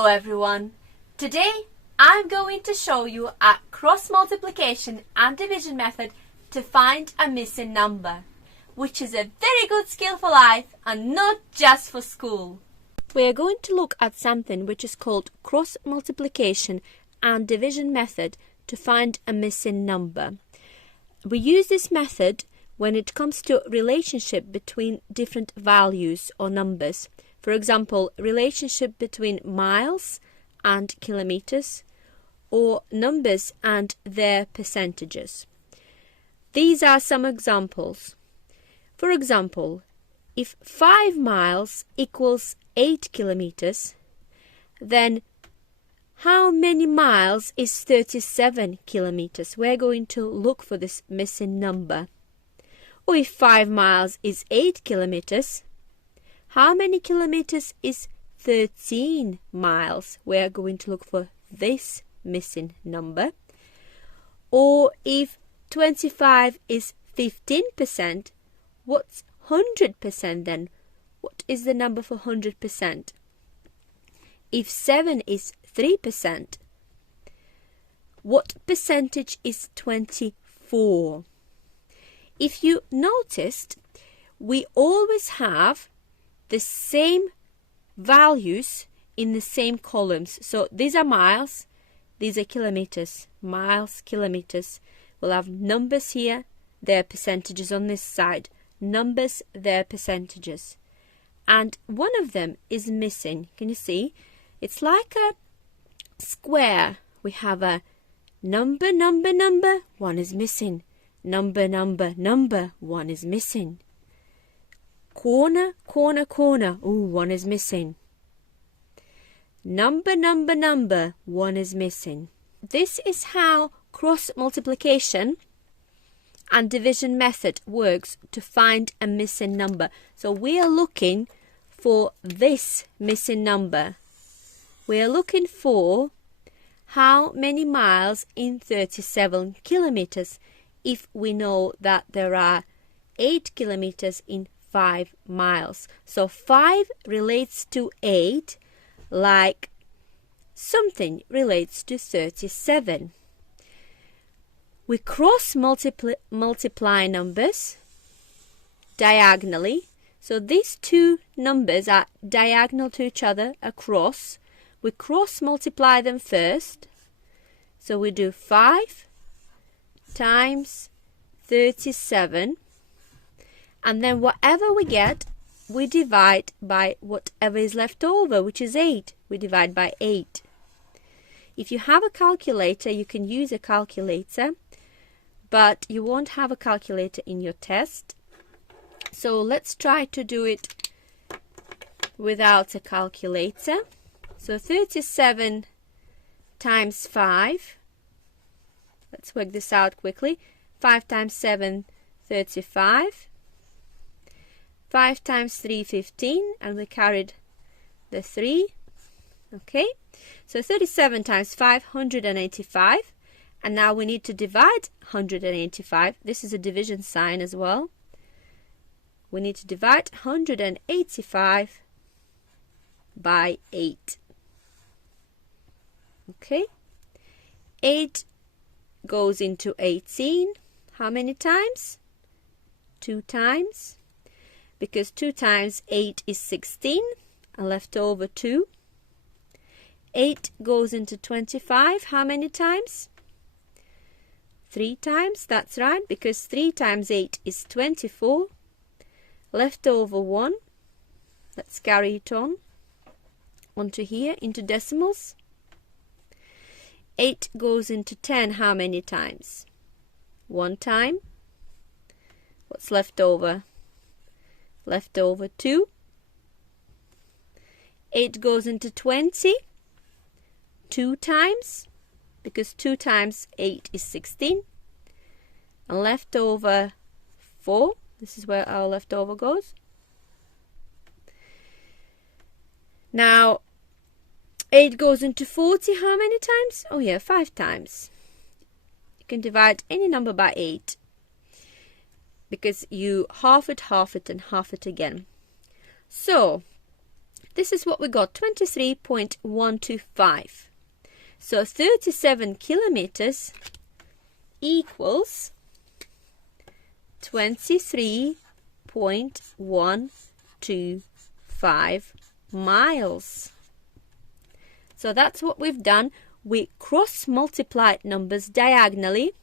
Hello everyone. Today I'm going to show you a cross multiplication and division method to find a missing number, which is a very good skill for life and not just for school. We are going to look at something which is called cross multiplication and division method to find a missing number. We use this method when it comes to relationship between different values or numbers. For example, relationship between miles and kilometers, or numbers and their percentages. These are some examples. For example, if 5 miles equals 8 kilometers, then how many miles is 37 kilometers? We're going to look for this missing number. Or if 5 miles is 8 kilometers, how many kilometers is 13 miles? We're going to look for this missing number. Or if 25 is 15%, what's 100% then? What is the number for 100%? If 7 is 3%, what percentage is 24? If you noticed, we always have the same values in the same columns. So these are miles, these are kilometers, miles, kilometers. We'll have numbers here, their percentages on this side, numbers, their percentages. And one of them is missing. Can you see? It's like a square. We have a number, one is missing. Number, one is missing. Corner, ooh, one is missing. Number, one is missing. This is how cross multiplication and division method works to find a missing number. So we are looking for this missing number. We are looking for how many miles in 37 kilometers if we know that there are 8 kilometers in 5 miles. So 5 relates to 8 like something relates to 37. We cross multiply numbers diagonally. So these two numbers are diagonal to each other across. We cross multiply them first. So we do 5 times 37. And then whatever we get, we divide by whatever is left over, which is 8. We divide by 8. If you have a calculator, you can use a calculator, but you won't have a calculator in your test. So let's try to do it without a calculator. So 37 times 5. Let's work this out quickly. 5 times 7, 35. 5 times 3, 15, and we carried the 3. Okay, so 37 times 5, 185. And now we need to divide 185. This is a division sign as well. We need to divide 185 by 8. Okay, 8 goes into 18. How many times? 2 times. Because 2 times 8 is 16, and left over 2. 8 goes into 25. How many times? 3 times. That's right, because 3 times 8 is 24. Left over 1. Let's carry it on onto here, into decimals. 8 goes into 10. How many times? 1 time. What's left over? Left over 2. 8 goes into 20. 2 times, because 2 times 8 is 16. And left over 4. This is where our leftover goes. Now 8 goes into 40. How many times? Oh yeah, 5 times. You can divide any number by 8. Because you half it, and half it again. So this is what we got, 23.125. So 37 kilometers equals 23.125 miles. So that's what we've done. We cross-multiplied numbers diagonally,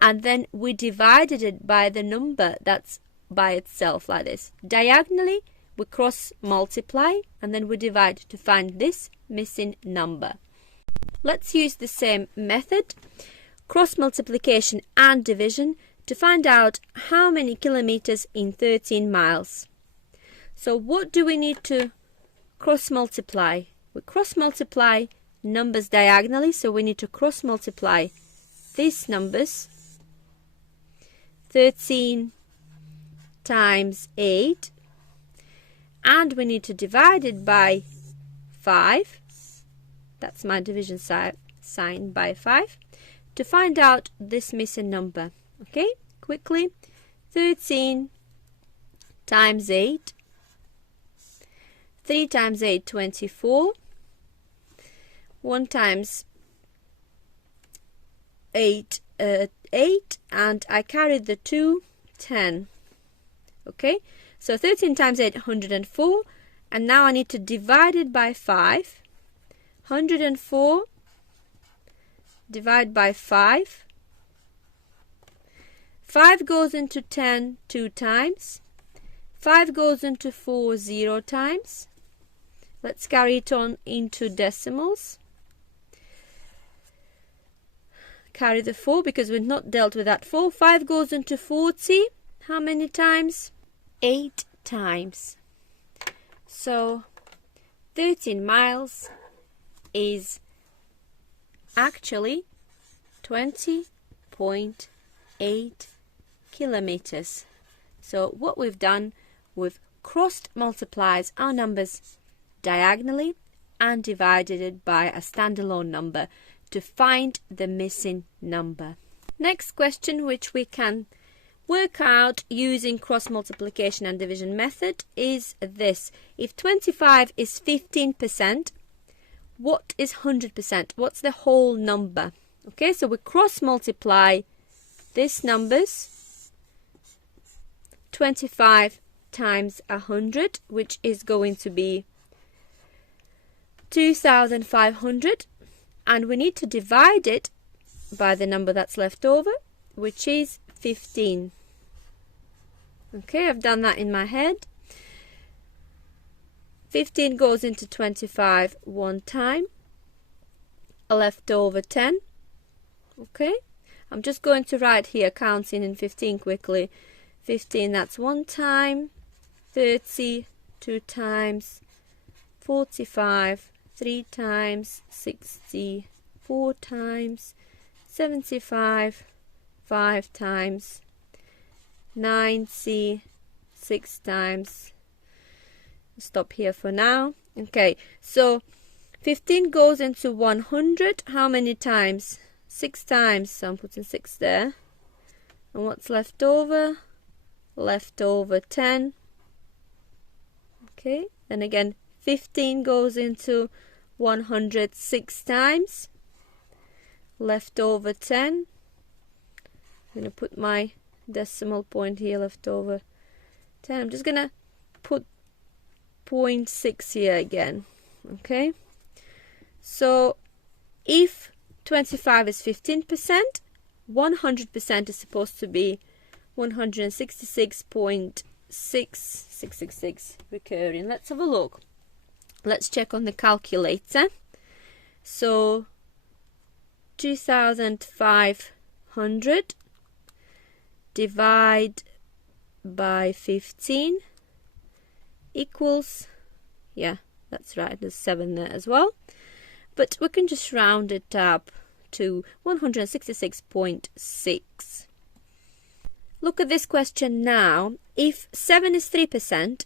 and then we divided it by the number that's by itself, like this. Diagonally, we cross-multiply, and then we divide to find this missing number. Let's use the same method, cross-multiplication and division, to find out how many kilometers in 13 miles. So what do we need to cross-multiply? We cross-multiply numbers diagonally, so we need to cross-multiply these numbers. 13 times 8, and we need to divide it by 5. That's my division sign, by 5, to find out this missing number. Okay, quickly. 13 times 8. 3 times 8, 24. 1 times 8, 8, and I carried the 2, 10. Okay, so 13 times 8, 104, and now I need to divide it by 5. 104 divide by 5. 5 goes into 10 2 times. 5 goes into 4 0 times. Let's carry it on into decimals. Carry the 4 because we've not dealt with that 4. 5 goes into 40. How many times? 8 times. So 13 miles is actually 20.8 kilometers. So what we've done, we've crossed multiplied our numbers diagonally and divided it by a standalone number to find the missing number. Next question, which we can work out using cross multiplication and division method, is this. If 25 is 15%, what is 100%? What's the whole number? Okay, so we cross multiply these numbers. 25 times 100, which is going to be 2,500, and we need to divide it by the number that's left over, which is 15. Okay, I've done that in my head. 15 goes into 25 one time, a left over 10. Okay, I'm just going to write here counting in 15 quickly. 15, that's one time. 30 two times. 45 3 times. 60 4 times. 75 5 times. 90 6 times. Stop here for now. Okay, so 15 goes into 100. How many times? 6 times. So I'm putting 6 there. And what's left over? Left over 10. Okay, then again 15 goes into 106 times. Left over 10. I'm going to put my decimal point here, left over 10. I'm just going to put 0.6 here again. Okay, so if 25 is 15%, 100% is supposed to be 166.6666 recurring. Let's have a look. Let's check on the calculator. So 2,500 divide by 15 equals, yeah, that's right, there's 7 there as well, but we can just round it up to 166.6. Look at this question now. If 7 is 3%,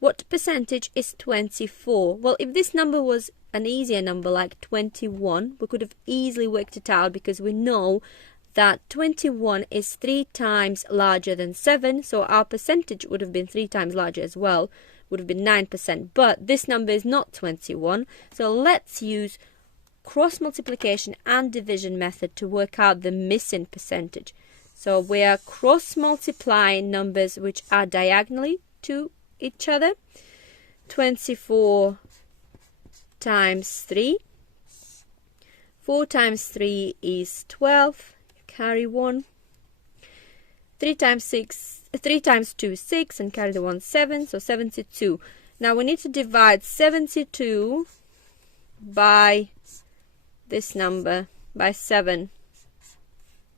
what percentage is 24? Well, if this number was an easier number like 21, we could have easily worked it out, because we know that 21 is 3 times larger than 7, so our percentage would have been 3 times larger as well. would have been 9%, but this number is not 21, so let's use cross multiplication and division method to work out the missing percentage. So we are cross multiplying numbers which are diagonally to each other. 24 times 3. 4 times 3 is 12. Carry 1. 3 times 2 is 6 and carry the 1 7, so 72. Now we need to divide 72 by this number, by 7.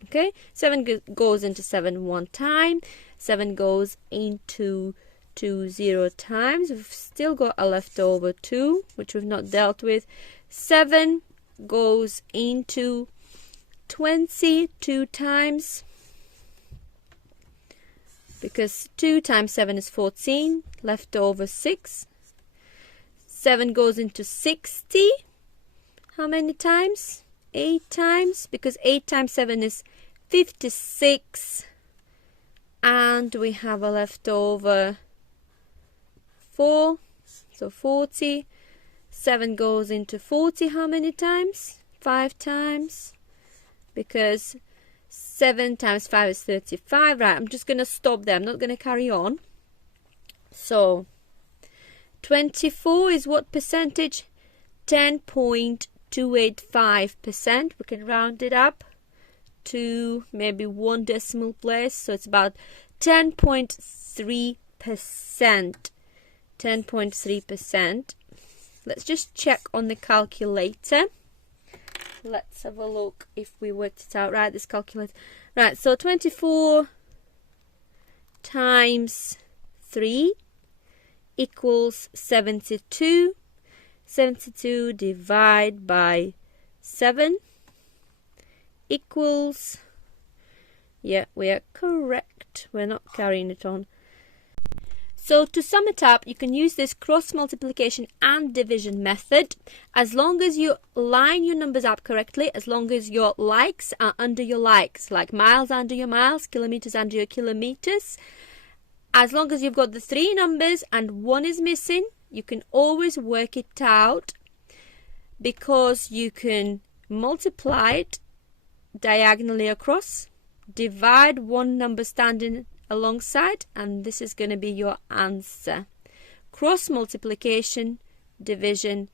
Okay, 7 goes into 7 one time, 7 goes into 2 0 times. We've still got a leftover 2, which we've not dealt with. 7 goes into 20 2 times, because 2 times 7 is 14, left over 6. 7 goes into 60. How many times? 8 times, because 8 times 7 is 56. And we have a leftover 4, so 40. 7 goes into 40 how many times? 5 times, because 7 times 5 is 35. Right, I'm just going to stop there. I'm not going to carry on. So 24 is what percentage? 10.285%. We can round it up to maybe 1 decimal place. So it's about 10.3%. 10.3%. Let's just check on the calculator. Let's have a look if we worked it out right. This calculator. Right, so 24 times 3 equals 72. 72 divided by 7 equals, yeah, we are correct. We're not carrying it on. So to sum it up, you can use this cross multiplication and division method as long as you line your numbers up correctly, as long as your likes are under your likes, like miles under your miles, kilometers under your kilometers. As long as you've got the 3 numbers and 1 is missing, you can always work it out, because you can multiply it diagonally across, divide one number standing alongside, and this is going to be your answer. Cross multiplication, division,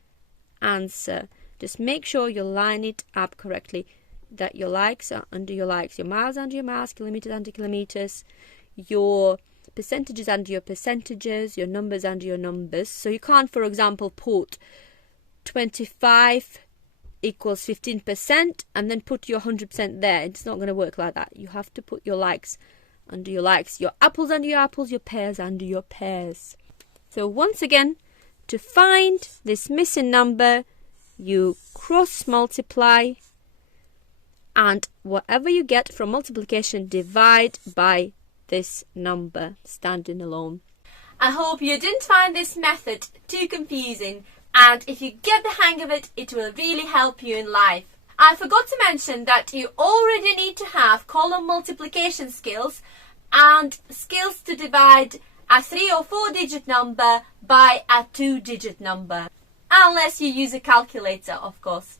answer. Just make sure you line it up correctly, that your likes are under your likes, your miles under your miles, kilometers under kilometers, your percentages under your percentages, your numbers under your numbers. So you can't, for example, put 25 equals 15% and then put your 100% there. It's not going to work like that. You have to put your likes under your likes, your apples under your apples, your pears under your pears. So once again, to find this missing number, you cross multiply, and whatever you get from multiplication, divide by this number standing alone. I hope you didn't find this method too confusing, and if you get the hang of it, it will really help you in life. I forgot to mention that you already need to have column multiplication skills and skills to divide a 3 or 4 digit number by a 2 digit number. Unless you use a calculator, of course.